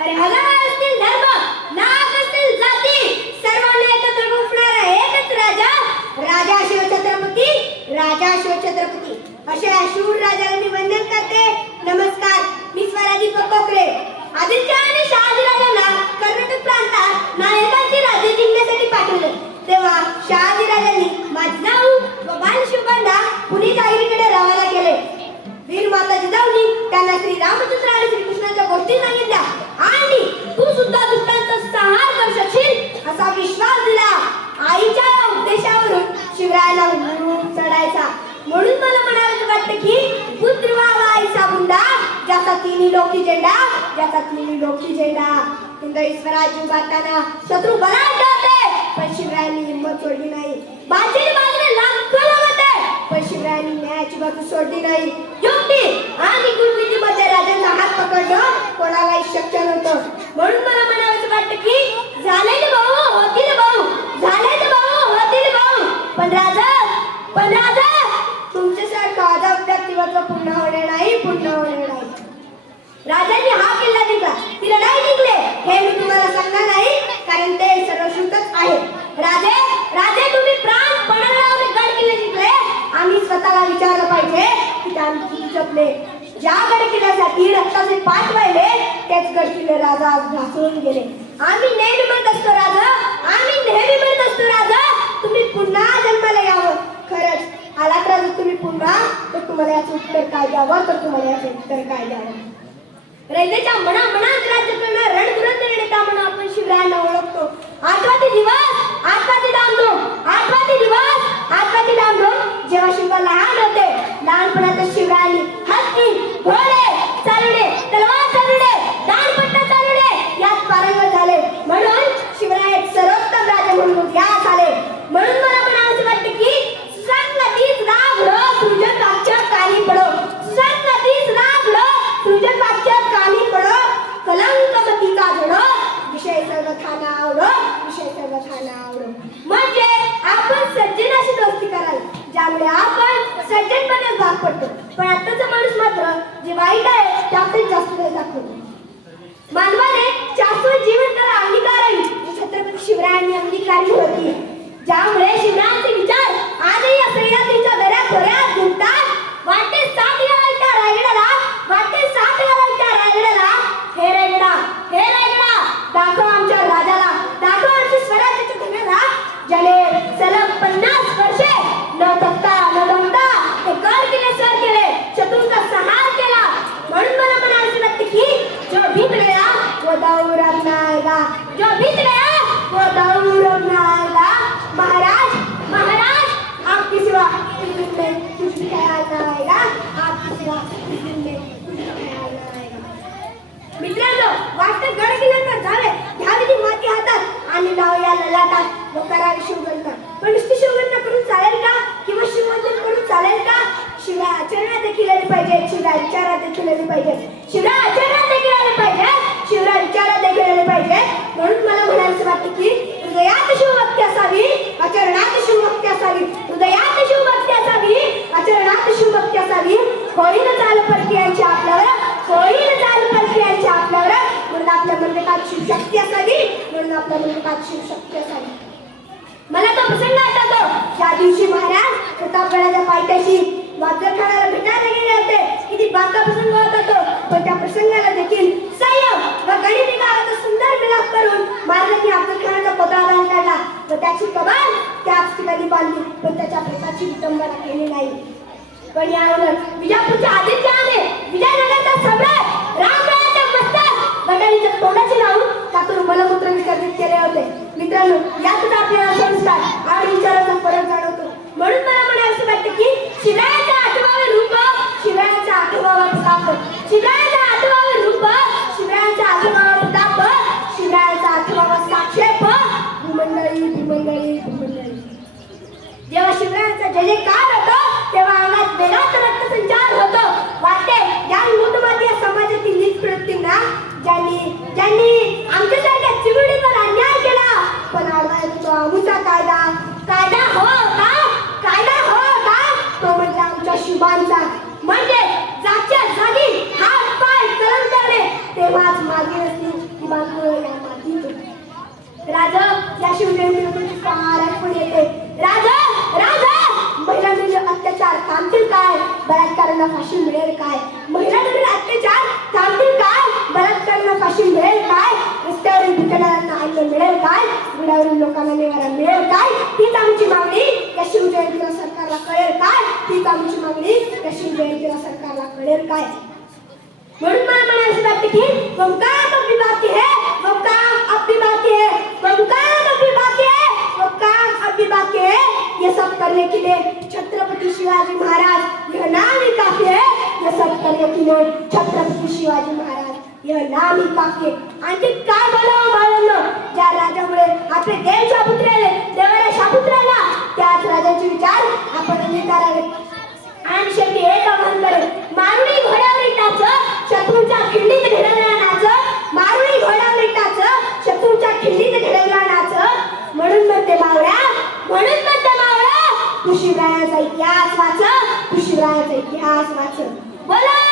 अरे हजार असतील धर्म, लाख असतील जाती, सर्वांना एकत्र गोठणारा एकच राजा, राजा शिवछत्रपती, राजा शिवछत्रपती. अशा शूर राजाला मी वंदन करते. नमस्कार, मी स्वराजी कोकरे. आदित्य आणि शहाजीराजांना कर्नाटक प्रांतात नायकांची राज्य जिंकण्यासाठी पाठवले. तेव्हा शहाजीराजांनी माझे नाव व बालशिवबांना पुणे जागीरीकडे रवाना केले. वीर माता जिजाऊनी त्यांना श्री रामचंद्र आणि श्रीकृष्णाच्या गोष्टी सांगितल्या आणि तू सुद्धा दुष्टांचा संहार करू शकशील असा विश्वास दिला. आईच्या या उपदेशावरून शिवरायाला हुरूप चढायचा. म्हणून मला म्हणायचं वाटतं की पुत्र व्हावा आईचा बुंडा, ज्याचा तिन्ही लोकी झेंडा, ज्याचा तिन्ही लोकी झेंडा. हिंदवी स्वराज्य उभारताना शत्रू बलाढ्य होते, पण शिवरायांनी हिंमत सोडली नाही. बाजीची बाजूने लाखो होते, पण शिवरायांनी न्यायाची बाजू सोडली नाही. युक्ती आणि कूटनीतीमध्ये राजांचा हात पकडणं कोणालाही शक्य नव्हतं. म्हणून मला म्हणावंसं वाटतं की झाले ते भाऊ होतील भाऊ, झाले ते भाऊ होतील भाऊ, पण राजा तुमच्यासारखा अजाब व्यक्तिमत्व पूर्ण होणे नाही, पूर्ण होणे नाही. राजांनी हा किल्ला जिंकला, ती लढाई जिंकले हे मी तुम्हाला सांगणार नाही, कारण ते सर्व श्रुतच आहे. राजे तुम्ही प्राण पणाला लावून गड किल्ले जिंकले. आम्ही स्वतःला विचारलं पाहिजे की आम्ही किती जपले. ज्या गड किल्ल्यासाठी रक्ताचे पाठ वाहिले तेच गड किल्ले राजा घासळून गेले. आम्ही नेहमी म्हणत असतो राजा, आम्ही नेहमी म्हणत असतो राजा, तुम्ही पुन्हा जन्माला यावं. खरंच आला तर तुम्ही पुन्हा, तर तुम्हाला याचं उत्तर काय द्यावं, तर तुम्हाला याचं उत्तर काय द्यावं. रयतेच्या मनात राज्य करणार रणधुरंधर नेता म्हणून आपण शिवरायांना ओळखतो. आठवा ते दिवस, आठवा ते दामधूम, आठवा ते दिवस, आठवा ते दामधूम. जेव्हा शिवबा लहान होते, लहानपणातच शिवरायांनी हत्ती, घोडे चालवणे, तलवार चालवणे, दांडपट्टा चालवणे यात पारंगत झाले. म्हणून शिवराय एक सर्वोत्तम राजा म्हणून उदयास आले. म्हणून मला म्हणावंसं वाटतं की सुसंगतीच रागडो, सृजन वाक्यात काही पडो. सुसंगतीच रागडो, सृजन वाक्यात काही पडो. कलंकमतीचा जडो, विषय सर्व ठाणा आवडो, विषय सर्व ठाणा आवडो. म्हणजे आपण सज्जनाशी दोस्ती कराल, ज्यामुळे आपण सज्जनपणे भाग पडतो. पण आताचा माणूस मात्र जे वाईट आहे त्यातच जास्त दाखवतो. मानवाने शाश्वत जीवन त्याला अंगीकारावी छत्रपती शिवरायांनी अंगीकारली होती. ज्यामुळे शिवरायांचे विचार आजही या सह्याद्रीच्या दऱ्याखोऱ्यात घुमतात. वाटे 7 त्या रायगडाला, वाटे 7 त्या रायगडाला. हे रायगडा दाखव आमच्या राजाला, दाखव आमच्या स्वराज्याच्या धन्याला, ज्याने सलग 50 वर्षे न थकता न दमता ते गड किल्ले सर केले, शत्रूंचा संहार केला. म्हणून मला म्हणायचं वाटतं की जो भीत गया वो दौड़ अपना आएगा, जो भीत गया वो दौड़ अपना आएगा. महाराज आपके सिवा इस दिन में कुछ भी ख्याल ना आएगा, आपके सिवा इस दिन में कुछ भी ख्याल ना आएगा. मित्रांनो, वाटतं गड किल्ल्यांवर जावे, घ्यावी ती माती हातात आणि लाव या ललाटात व करावी शिवगणना. पण नुसती शिवगणना करून चालेल का, किंवा शिववंदन करून चालेल का? शिवराय आचरणात देखील आले पाहिजे, शिवराय विचारात देखील आले पाहिजे, शिवराय आचरणात देखील आले पाहिजे, शिवराय विचारात देखील आले पाहिजे. म्हणून मला म्हणायचं वाटतं की हृदयात शिवभक्ती असावी, आचरणात शिवभक्ती असावी. हृदयात शिवभक्ती असावी, आचरणात शिवभक्ती असावी. होईल चाल परकीयांची आपल्यावर, होईल चाल परकीयांची आपल्यावर. म्हणून आपल्या मनगटात शिवशक्ती असावी, म्हणून आपल्या मनगटात शिवशक्ती असावी. मला तो प्रसंग आठवतो, त्या दिवशी महाराज प्रतापगडाच्या पायथ्याशी वाद्यखानाला भेटायला गेले होते. किती बाका प्रसंग होता तो, पण त्या प्रसंगाला देखील संयम व गणिती गावाचा सुंदर मिलाप करून महाराजांनी अफजलखानाचा पुतळा बांधून काढला व त्याची कमान त्याच ठिकाणी बांधली, पण त्याच्या प्रेताची विटंबना केली नाही. पण यावर विजापूरच्या आदित्याने विजयनगरचा सम्राट रामरायाच्या मस्तक गटारीच्या तोंडाची लावून त्यातून मलमूत्र विसर्जित केले होते. मित्रांनो, यातच आपल्याला संस्कार आणि विचाराचा फरक जाणवतो. म्हणून मला म्हणायचं वाटतं की शिवरायाचा आठवावे रूप, शिवरायाचा आठवावा प्रताप, शिवरायाचा आठवावे रूप, शिवरायाचा आठवावा प्रताप, शिवरायाचा आठवावा साक्षेप. भूमंडळी जेव्हा शिवरायांचा जय जयकार होतो तेव्हा अंगात वेगात रक्तसंचार होतो. वाटते या लूटमाती या समाजातील नीच व्यक्तींना ज्यांनी आमच्यासारख्या चिमुरडीवर अन्याय केला, पण आडवा तो आमचा कायदा हवा होता तो म्हणजे आमच्या शिवांचा. म्हणजे जागच्या जागी हात पाय कलम करणे तेव्हाच मागे असतील शिवजयंतीला तुमची फार आठवण येते. राजा राजा महिलांवरील अत्याचार थांबतील काय, बलात्कारांना फाशी मिळेल काय, महिलांवरील अत्याचार थांबतील काय, बलात्कारांना फाशी मिळेल काय, रस्त्यावरील भिकाऱ्यांना अन्न मिळेल काय, घोड्यावरील लोकांना निवारा मिळेल काय, हीच आमची मागणी या शिवजयंतीला सरकारला कळेल काय, हीच आमची मागणी या शिवजयंतीला सरकारला कळेल काय. म्हणून मला म्हणायचं वाटतं की वो काम अभी बाकी है, वो काम अभी बाकी है, वो काम अभी बाकी है, वो काम अभी बाकी है. ये सब करने के लिए छत्रपति शिवाजी महाराज यह नाम ही काफी है. ये सब करने के लिए छत्रपति शिवाजी महाराज यह नाम ही काफी है. आणखी काय बोलावं बाळांनो, ज्या राजामुळे आपले देव शाबूत राहिले, देवाला शाबूत राहिला, त्याच राजाचे विचार आपण अंगीकारावे. आणि शेवटी एक आव्हान करेल, मारुणी घोड्यावरील टाच, शत्रूच्या खिंडीत घडवला नाच, मारुणी घोड्यावरील टाच, शत्रूच्या खिंडीत घडवला नाच. म्हणून म्हणते मावळ्या, म्हणून म्हणते मावळ्या, तू शिवरायाचा इतिहास वाच, तू शिवरायाचा इतिहास वाच. बोला